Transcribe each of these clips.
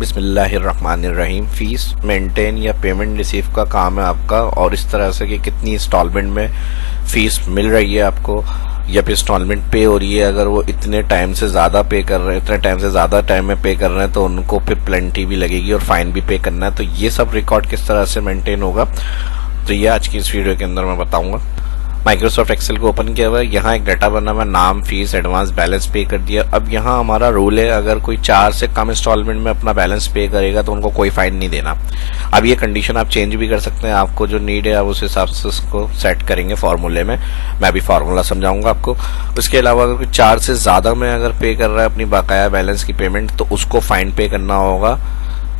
बिस्मिल्लाहिर्रहमानिर्रहीम। Fees maintain या payment receive का काम है आपका, और इस तरह से कि कितनी इंस्टॉलमेंट में फ़ीस मिल रही है आपको या फिर इंस्टॉलमेंट पे हो रही है। अगर वो इतने टाइम से ज़्यादा पे कर रहे हैं, इतने टाइम से ज़्यादा टाइम में पे कर रहे हैं, तो उनको फिर पेनल्टी भी लगेगी और फाइन भी पे करना है। तो ये सब रिकॉर्ड किस तरह से मेंटेन होगा, तो ये आज की इस वीडियो के अंदर मैं बताऊंगा। माइक्रोसॉफ्ट एक्सेल को ओपन किया हुआ है, यहाँ एक डाटा बना हुआ, नाम, फीस, एडवांस, बैलेंस पे कर दिया। अब यहाँ हमारा रूल है, अगर कोई 4 से कम इंस्टॉलमेंट में अपना बैलेंस पे करेगा तो उनको कोई फाइन नहीं देना। अब ये कंडीशन आप चेंज भी कर सकते हैं, आपको जो नीड है आप उस हिसाब से उसको सेट करेंगे फॉर्मूले में। मैं अभी फार्मूला समझाऊंगा आपको। उसके अलावा अगर कोई 4 से ज़्यादा में अगर पे कर रहा है अपनी बकाया बैलेंस की पेमेंट, तो उसको फाइन पे करना होगा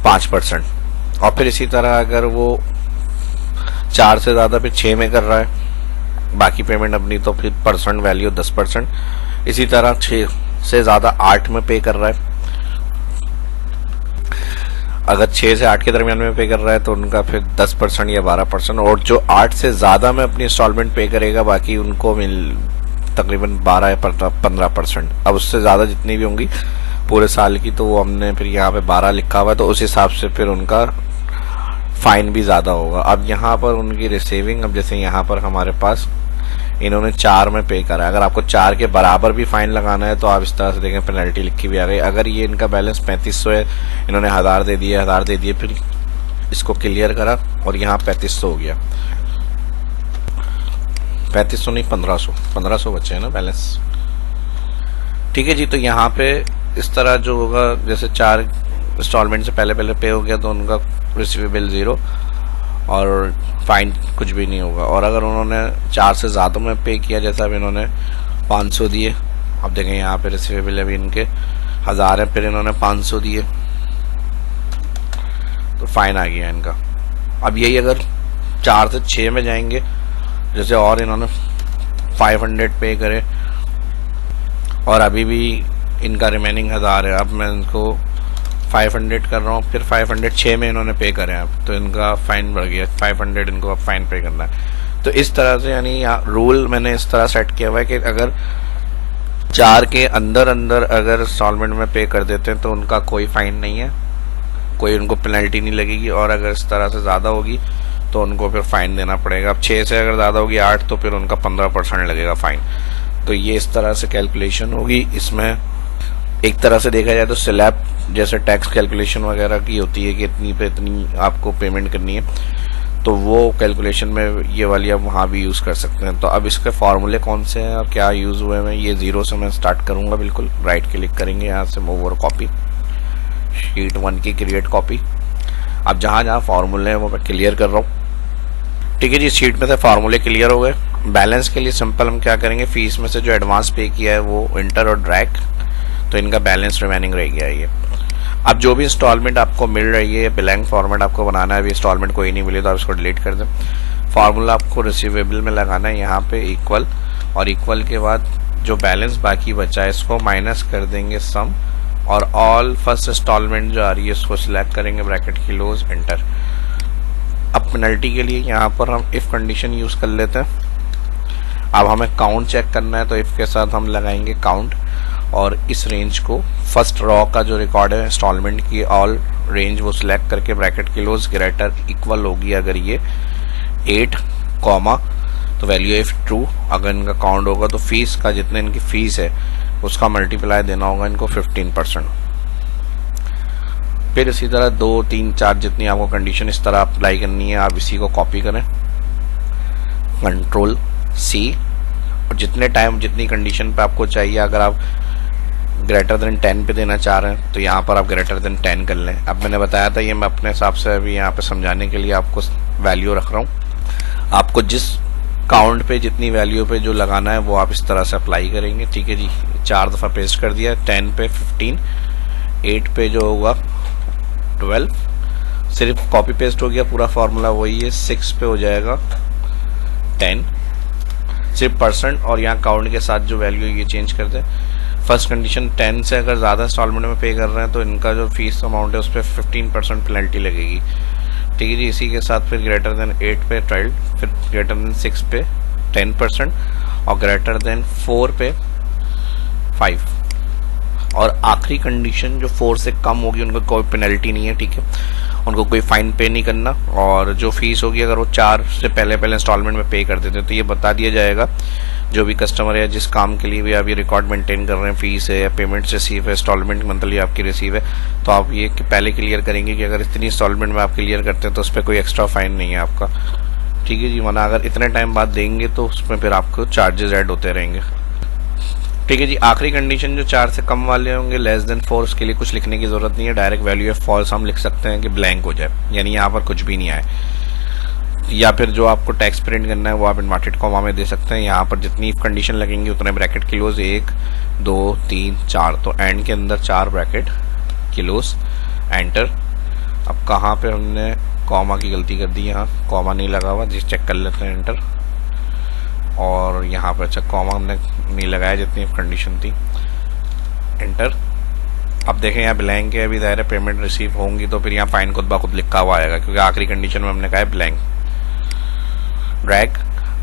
5%। और फिर इसी तरह अगर वो 4 से ज़्यादा फिर 6 में कर रहा है बाकी पेमेंट अपनी, तो फिर परसेंट वैल्यू 10%। इसी तरह 6 से ज़्यादा 8 में पे कर रहा है, अगर 6 से 8 के दरमियान में पे कर रहा है तो उनका फिर 10% या 12%। और जो 8 से ज़्यादा में अपनी इंस्टॉलमेंट पे करेगा बाकी उनको मिल तकरीबन 12 या 15%। अब उससे ज़्यादा जितनी भी होंगी पूरे साल की, तो वो हमने फिर यहाँ पे 12 लिखा हुआ है, तो उस हिसाब से फिर उनका फाइन भी ज़्यादा होगा। अब यहाँ पर उनकी रिसीविंग, अब जैसे यहाँ पर हमारे पास इन्होंने 4 में पे करा है, अगर आपको 4 के बराबर भी फाइन लगाना है तो आप इस तरह से देखें, पेनल्टी लिखी भी आ गई। अगर ये इनका बैलेंस 3500 है, इन्होंने 1000 दे दिए, 1000 दे दिए, फिर इसको क्लियर करा और यहाँ 3500 हो गया। 3500 नहीं, 1500 बचे हैं ना बैलेंस। ठीक है जी। तो यहाँ पे इस तरह जो होगा, जैसे 4 इंस्टॉलमेंट से पहले पे हो गया तो उनका रिसीवेबल 0 और फाइन कुछ भी नहीं होगा। और अगर उन्होंने 4 से ज़्यादा में पे किया, जैसा अब इन्होंने 500 दिए, अब देखें यहाँ पे रिसीवेबल अभी इनके 1000 है, फिर इन्होंने 500 दिए तो फाइन आ गया इनका। अब यही अगर 4 से 6 में जाएंगे, जैसे और इन्होंने 500 पे करे और अभी भी इनका रिमेनिंग 1000 है, अब मैं इनको 500 कर रहा हूँ, फिर 506 में इन्होंने पे करे हैं, तो इनका फाइन बढ़ गया 500, इनको अब फाइन पे करना है। तो इस तरह से, यानी रूल मैंने इस तरह सेट किया हुआ है कि अगर 4 के अंदर अगर इंस्टॉलमेंट में पे कर देते हैं तो उनका कोई फाइन नहीं है, कोई उनको पेनल्टी नहीं लगेगी। और अगर इस तरह से ज़्यादा होगी तो उनको फिर फाइन देना पड़ेगा। अब 6 से अगर ज़्यादा होगी 8, तो फिर उनका 15% लगेगा फाइन। तो ये इस तरह से कैलकुलेशन होगी। इसमें एक तरह से देखा जाए तो स्लैब जैसे टैक्स कैलकुलेशन वगैरह की होती है कि इतनी पे इतनी आपको पेमेंट करनी है, तो वो कैलकुलेशन में ये वाली आप वहाँ भी यूज़ कर सकते हैं। तो अब इसके फार्मूले कौन से हैं और क्या यूज़ हुए हैं, ये 0 से मैं स्टार्ट करूँगा। बिल्कुल राइट क्लिक करेंगे, यहाँ से मूव और कॉपी, शीट 1 की क्रिएट कॉपी। अब जहाँ जहाँ फार्मूले हैं वो मैं क्लियर कर रहा हूँ। ठीक है जी। शीट में से फार्मूले क्लियर हो गए। बैलेंस के लिए सिंपल हम क्या करेंगे, फीस में से जो एडवांस पे किया है वो इंटर और ड्रैग, तो इनका बैलेंस रिमेनिंग रह गया ये। अब जो भी इंस्टॉलमेंट आपको मिल रही है, ब्लैंक फॉर्मेट आपको बनाना है, अभी इंस्टॉलमेंट कोई नहीं मिली तो आप इसको डिलीट कर दें। फार्मूला आपको रिसीवेबल में लगाना है, यहाँ पे इक्वल, और इक्वल के बाद जो बैलेंस बाकी बचा है इसको माइनस कर देंगे सम, और ऑल फर्स्ट इंस्टॉलमेंट जो आ रही है उसको सिलेक्ट करेंगे, ब्रैकेट क्लोज, एंटर। अब पेनल्टी के लिए यहाँ पर हम इफ कंडीशन यूज कर लेते हैं। अब हमें काउंट चेक करना है, तो इफ के साथ हम लगाएंगे काउंट, और इस रेंज को फर्स्ट रॉ का जो रिकॉर्ड है इंस्टॉलमेंट की ऑल रेंज वो सिलेक्ट करके ब्रैकेट क्लोज, ग्रेटर इक्वल होगी अगर ये 8 कॉमा, तो वैल्यू इफ ट्रू। अगर इनका काउंट होगा तो फीस का जितने इनकी फीस है उसका मल्टीप्लाई देना होगा इनको 15%। फिर इसी तरह 2, 3, 4 जितनी आपको कंडीशन इस तरह अप्लाई करनी है, आप इसी को कॉपी करें, कंट्रोल C, और जितने टाइम जितनी कंडीशन पे आपको चाहिए, अगर आप ग्रेटर देन 10 पे देना चाह रहे हैं तो यहाँ पर आप ग्रेटर देन 10 कर लें। अब मैंने बताया था ये मैं अपने हिसाब से अभी यहाँ पे समझाने के लिए आपको वैल्यू रख रहा हूँ। आपको जिस काउंट पे जितनी वैल्यू पे जो लगाना है वो आप इस तरह से अप्लाई करेंगे। ठीक है जी। 4 दफ़ा पेस्ट कर दिया, 10 पे 15, 8 पे जो होगा 12, सिर्फ कॉपी पेस्ट हो गया, पूरा फार्मूला वही है। 6 पे हो जाएगा 10, सिर्फ परसेंट, और यहाँ काउंट के साथ जो वैल्यू ये चेंज कर दें। फर्स्ट कंडीशन 10 से अगर ज़्यादा इंस्टॉलमेंट में पे कर रहे हैं तो इनका जो फीस अमाउंट है उस पर 15% पेनल्टी लगेगी। ठीक है जी। इसी के साथ फिर ग्रेटर देन 8 पे 12, फिर ग्रेटर देन 6 पे 10%, और ग्रेटर देन 4 पे 5। और आखिरी कंडीशन जो 4 से कम होगी उनको कोई पेनल्टी नहीं है, ठीक है, उनको कोई फाइन पे नहीं करना। और जो फीस होगी अगर वो 4 से पहले इंस्टॉलमेंट में पे कर देते हैं तो ये बता दिया जाएगा जो भी कस्टमर है जिस काम के लिए भी आप ये रिकॉर्ड मेंटेन कर रहे हैं, फीस है या पेमेंट रिसीव है, इंस्टॉलमेंट मंथली आपकी रिसीव है, तो आप ये पहले क्लियर करेंगे कि अगर इतनी इंस्टॉलमेंट में आप क्लियर करते हैं तो उस पर कोई एक्स्ट्रा फाइन नहीं है आपका, ठीक है जी। वरना अगर इतने टाइम बाद देंगे तो उसमें फिर आपको चार्जेस ऐड होते रहेंगे, ठीक है जी। आखिरी कंडीशन जो 4 से कम वाले होंगे लेस देन 4, उसके लिए कुछ लिखने की जरूरत नहीं है, डायरेक्ट वैल्यू ऑफ फॉल्स हम लिख सकते हैं कि ब्लैंक हो जाए, यानी यहाँ पर कुछ भी नहीं आए। या फिर जो आपको टैक्स प्रिंट करना है वो आप इन्वर्टेड कॉमा में दे सकते हैं। यहाँ पर जितनी कंडीशन लगेंगी उतने ब्रैकेट क्लोज, 1 2 3 4, तो एंड के अंदर 4 ब्रैकेट क्लोज, एंटर। अब कहाँ पे हमने कॉमा की गलती कर दी, यहाँ कॉमा नहीं लगा हुआ, जिस चेक कर लेते हैं, एंटर। और यहाँ पर अच्छा कॉमा हमने नहीं लगाया जितनी कंडीशन थी, एंटर। अब देखें यहाँ ब्लैंक है, अभी ज़ाहिर है पेमेंट रिसीव होंगी तो फिर यहाँ फाइन खुद ब खुद लिखा हुआ आएगा क्योंकि आखिरी कंडीशन में हमने कहा है ब्लैंक, ड्रैग।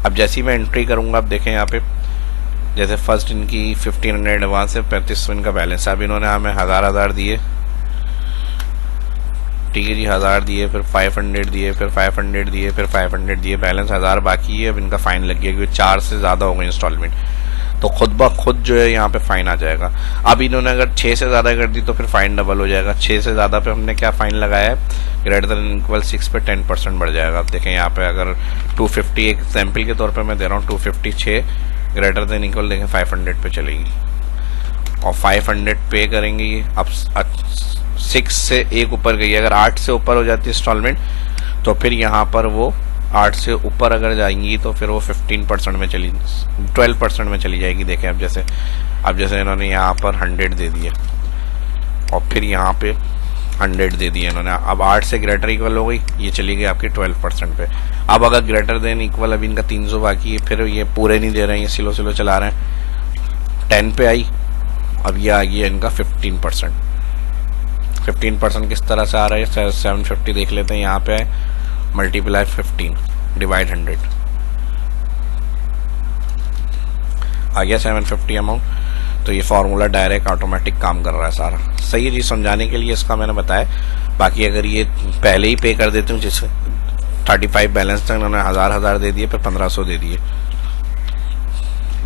अब जैसे ही मैं एंट्री करूँगा, अब देखें यहाँ पे जैसे फर्स्ट इनकी 1500 एडवांस है, 3500 इनका बैलेंस है। अब इन्होंने हमें 1000 दिए, ठीक है जी, 1000 दिए, फिर 500 दिए, फिर 500 दिए, फिर 500 दिए, बैलेंस 1000 बाकी है। अब इनका फाइन लग गया क्योंकि 4 से ज़्यादा हो गई इंस्टॉलमेंट, तो खुद ब खुद जो है यहाँ पे फाइन आ जाएगा। अब इन्होंने अगर 6 से ज़्यादा कर दी तो फिर फाइन डबल हो जाएगा। 6 से ज़्यादा पे हमने क्या फाइन लगाया है, ग्रेटर देन इक्वल 6 पे 10% बढ़ जाएगा। अब देखें यहाँ पे अगर 250 एक एग्जाम्पल के तौर पे मैं दे रहा हूँ, 256 ग्रेटर देन इक्वल देखें 500 पे चलेगी और 500 पे करेंगे। अब 6 से एक ऊपर गई, अगर 8 से ऊपर हो जाती है इंस्टॉलमेंट तो फिर यहाँ पर वो 8 से ऊपर अगर जाएंगी तो फिर वो 15% में चली 12% में चली जाएगी। देखें अब जैसे इन्होंने यहाँ पर 100 दे दिए और फिर यहाँ पे 100 दे दिए इन्होंने। अब 8 से ग्रेटर इक्वल हो गई, ये चली गई आपकी 12% पे। अब अगर ग्रेटर देन इक्वल अभी इनका 300 बाकी है, फिर ये पूरे नहीं दे रहे हैं, ये स्लो चला रहे हैं, 10 पे आई। अब ये आ गई है इनका 15%। 15% किस तरह से आ रहा है, 750 देख लेते हैं, यहाँ पे आए मल्टीप्लाई 15 डिवाइड 100 आ गया 750 अमाउंट। तो ये फार्मूला डायरेक्ट ऑटोमेटिक काम कर रहा है सारा। सही है जी, समझाने के लिए इसका मैंने बताया। बाकी अगर ये पहले ही पे कर देते हूँ, जिससे 35 बैलेंस था, इन्होंने 1000 दे दिए, फिर 1500 दे दिए,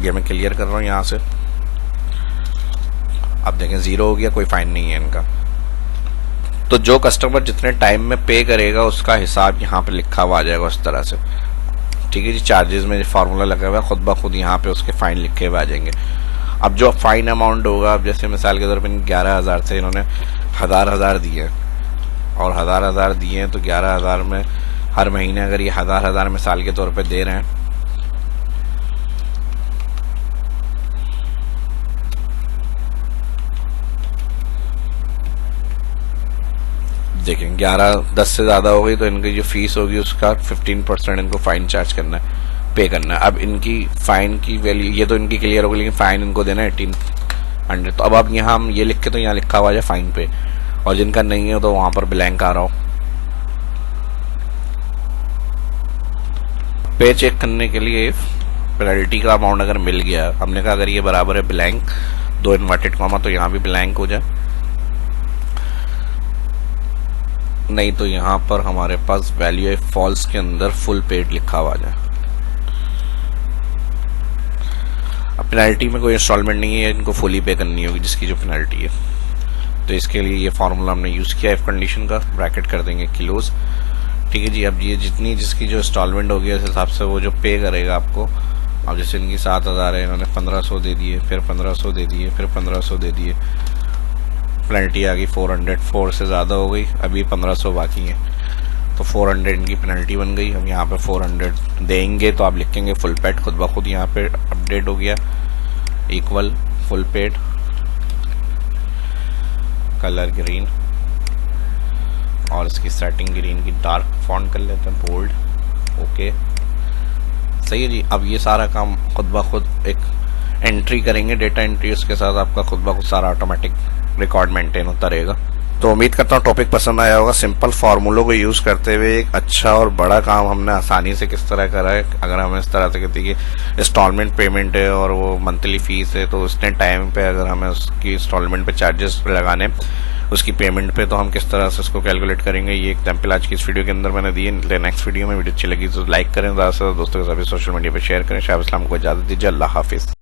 ये मैं क्लियर कर रहा हूँ यहाँ से। अब देखें 0 हो गया, कोई फाइन नहीं है इनका। तो जो कस्टमर जितने टाइम में पे करेगा उसका हिसाब यहाँ पे लिखा हुआ आ जाएगा उस तरह से, ठीक है जी। चार्जेस में फार्मूला लगा हुआ है, खुद ब खुद यहाँ पे उसके फाइन लिखे हुए आ जाएंगे। अब जो फाइन अमाउंट होगा, अब जैसे मिसाल के तौर पर 11,000 से इन्होंने 1000 दिए और 1000 दिए हैं, तो 11,000 में हर महीने अगर ये 1000 मिसाल के तौर पे दे रहे हैं, देखें 10 से ज़्यादा हो गई तो इनकी जो फीस होगी उसका 15% इनको फाइन चार्ज करना है, पे करना है। अब इनकी फाइन की वैल्यू ये तो इनकी क्लियर होगी, लेकिन फाइन इनको देना है 1800। तो अब यहाँ हम ये लिख के, तो यहाँ लिखा हुआ है फाइन पे, और जिनका नहीं है तो वहाँ पर ब्लैंक आ रहा हो। पे चेक करने के लिए पेनल्टी का अमाउंट अगर मिल गया, हमने कहा अगर ये बराबर है ब्लैंक 2 इन्वर्टेड कॉमा, तो यहाँ भी ब्लैंक हो जाए, नहीं तो यहाँ पर हमारे पास वैल्यू ऑफ फॉल्स के अंदर फुल पेड लिखा हुआ जाए। अब पेनल्टी में कोई इंस्टॉलमेंट नहीं है, इनको फुली पे करनी होगी जिसकी जो पेनल्टी है। तो इसके लिए ये फार्मूला हमने यूज़ किया इफ कंडीशन का, ब्रैकेट कर देंगे क्लोज, ठीक है जी। अब ये जितनी जिसकी जो इंस्टॉलमेंट होगी उस हिसाब से वो जो पे करेगा आपको। अब जैसे इनकी 7000 है, इन्होंने 1500 दे दिए, फिर 1500 दे दिए, फिर 1500 दे दिए, पेनल्टी आ गई 400, 4 से ज़्यादा हो गई, अभी 1500 बाकी है, तो 400 इनकी पेनल्टी बन गई। हम यहाँ पे 400 देंगे तो आप लिखेंगे फुल पेड, खुद ब खुद यहाँ पे अपडेट हो गया, equal full paid, colour green, और इसकी सेटिंग ग्रीन की डार्क फॉन्ट कर लेते हैं, बोल्ड, ओके, सही है जी। अब ये सारा काम खुद ब खुद एक एंट्री करेंगे, डेटा एंट्री, उसके साथ आपका खुद ब खुद सारा ऑटोमेटिक रिकॉर्ड मेंटेन होता रहेगा। तो उम्मीद करता हूँ टॉपिक पसंद आया होगा। सिंपल फार्मूलों को यूज़ करते हुए एक अच्छा और बड़ा काम हमने आसानी से किस तरह करा है। अगर हम इस तरह से कहते कि इंस्टॉलमेंट पेमेंट है और वो मंथली फीस है, तो उसने टाइम पे अगर हमें उसकी इंस्टॉलमेंट पे चार्जेस लगाने उसकी पेमेंट पे, तो हम किस तरह से उसको कैलकुलेट करेंगे, ये एग्जाम्पल आज की इस वीडियो के अंदर मैंने दी है। नेक्स्ट वीडियो में वीडियो अच्छी लगी तो लाइक करें, ज़्यादा से ज़्यादा दोस्तों के साथ सोशल मीडिया पर शेयर करें। शाह इस्लाम को इजाज़त दीजिए। अल्लाह हाफिज़।